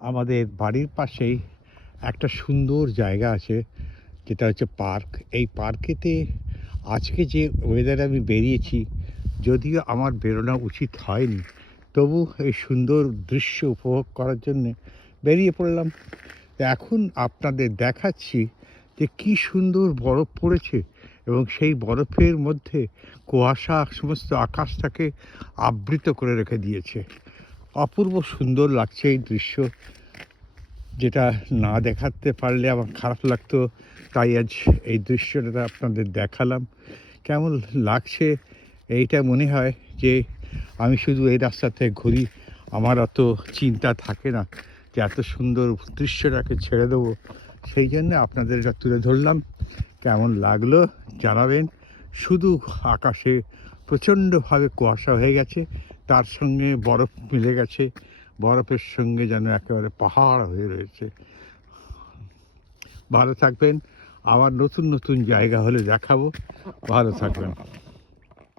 আমাদের বাড়ির পাশেই একটা সুন্দর জায়গা আছে, যেটা হচ্ছে পার্ক। এই পার্কেতে আজকে যে ওয়েদারে আমি বেরিয়েছি, যদিও আমার বেরোনো উচিত হয়নি, তবু এই সুন্দর দৃশ্য উপভোগ করার জন্যে বেরিয়ে পড়লাম। তো এখন আপনাদের দেখাচ্ছি যে কী সুন্দর বরফ পড়েছে, এবং সেই বরফের মধ্যে কুয়াশা সমস্ত আকাশটাকে আবৃত করে রেখে দিয়েছে। অপূর্ব সুন্দর লাগছে এই দৃশ্য, যেটা না দেখাতে পারলে আমার খারাপ লাগতো। তাই আজ এই দৃশ্যটা আপনাদের দেখালাম। কেমন লাগছে এইটা মনে হয় যে আমি শুধু এই রাস্তাতে ঘুরি, আমার অত চিন্তা থাকে না যে এত সুন্দর দৃশ্যটাকে ছেড়ে দেবো। সেই জন্য আপনাদের এটা তুলে ধরলাম। কেমন লাগলো জানাবেন। শুধু আকাশে প্রচণ্ডভাবে কুয়াশা হয়ে গেছে, তার সঙ্গে বরফ মিলে গেছে, বরফের সঙ্গে যেন একেবারে পাহাড় হয়ে রয়েছে। ভালো থাকবেন। আবার নতুন নতুন জায়গা হলে দেখাবো। ভালো থাকবেন।